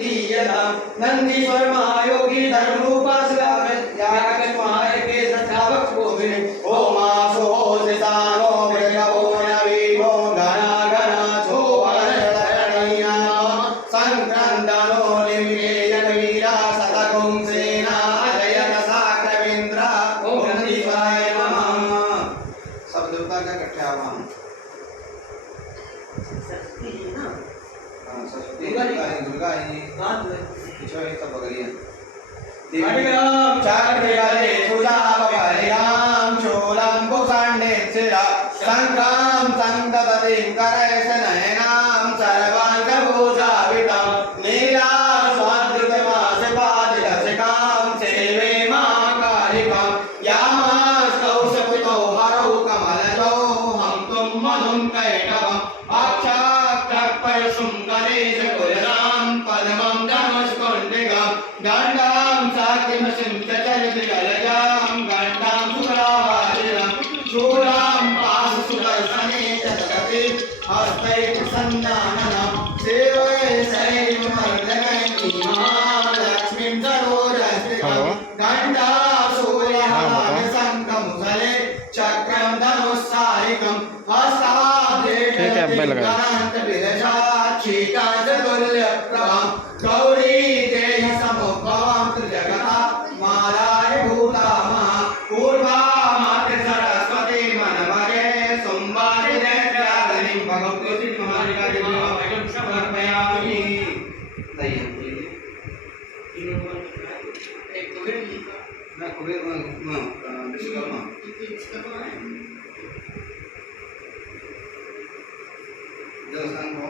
नंदीश्वर महायोगी धर्म रूपा के संस्थापक ओमासो सितानो भृगवो नवीनो घना घना छोवरणीया संक्रंदनो निमेयन वीरा सतकुं सेना अजयन साक्रविंद्र ओम नंदीश्वराय नमः। सब देवता का इकट्ठे आवाहन। सरस्वती जी ना, हाँ सरस्वती दुर्गा है ईश्वर सब बगलियां दिव्यम चाक्रियाले सुजापरियाम शूलम कुसंडे सिरा संक्रम संदततिं करैसनयनाम सर्वांगभूषावितं नीलास्वाद्रितमासपादिलसिकां सेवे महाकालिकां यामास्तौषपुतो हरौ कमलजो हंतुं मधुं कैटवम् आक्षाक्षपरशुं गणेशकुलरां पद्मं धनुष्कुण्डिकां गण्डां साकिमसिं चचरितजलजां गण्डां सुरावाजिनां शूलां पाशुसुदर्शने च ददति हस्तैर्प्रसन्नाननां सेवये शैलमर्दनयति महालक्ष्मीं सरोजस्त्रिकां गण्डासूर्यहारशङ्खमुसले चक्रं धनुस्सारिकं गौरी देह समुद्भवां त्रिजगता मालाय भूता पूर्वा मातृ सरस्वती मनमरे सोमवारे दैत्याग्निं भगवती कुमारिका देवीं समर्पयामि। एक कुबेर जी का ना कुबेर विश्वकर्मा देवस्थान को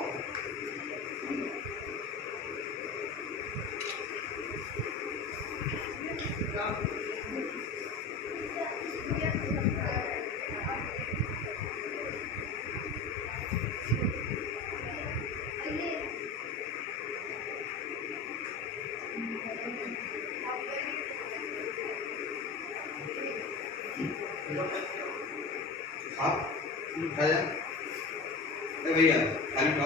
आप भैया